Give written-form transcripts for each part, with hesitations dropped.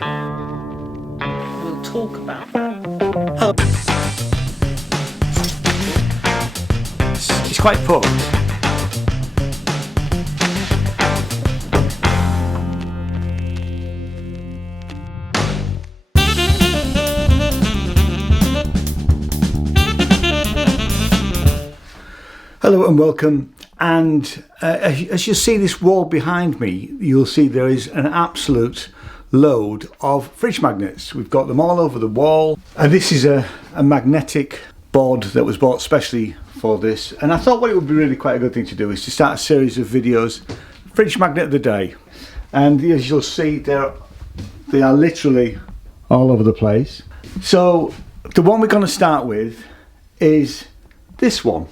We'll talk about that. It's quite poor. Hello and welcome, and as you see this wall behind me, you'll see there is an absolute load of fridge magnets. We've got them all over the wall, and this is a magnetic board that was bought specially for this, and I thought what it would be really quite a good thing to do is to start a series of videos, fridge magnet of the day. And as you'll see, they are literally all over the place. So the one we're going to start with is this one.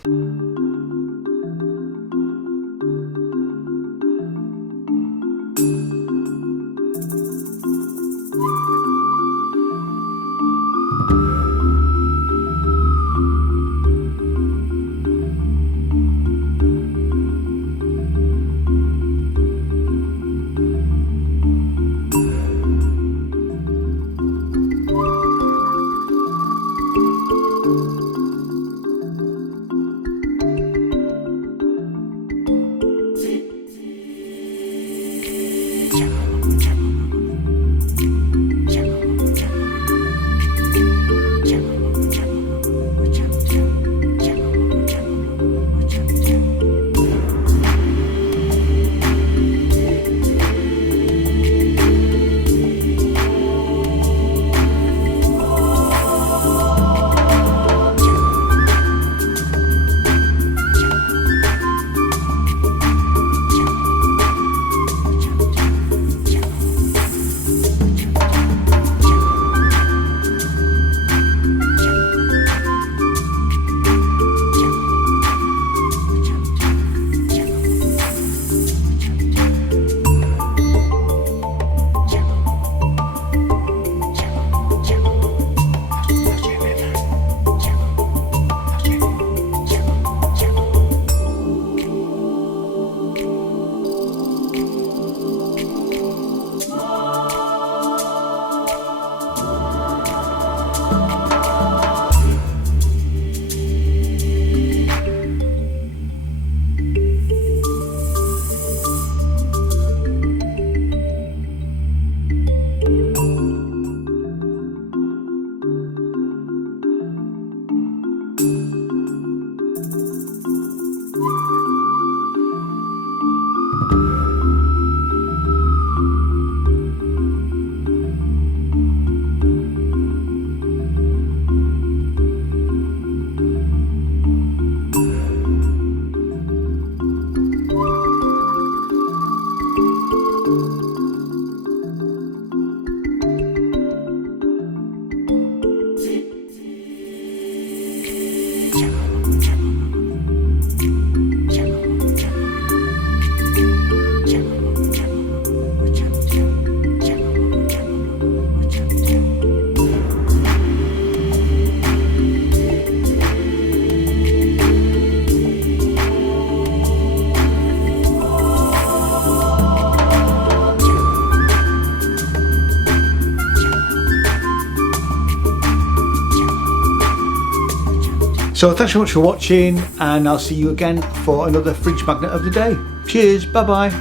So thanks so much for watching, and I'll see you again for another fridge magnet of the day. Cheers, bye bye.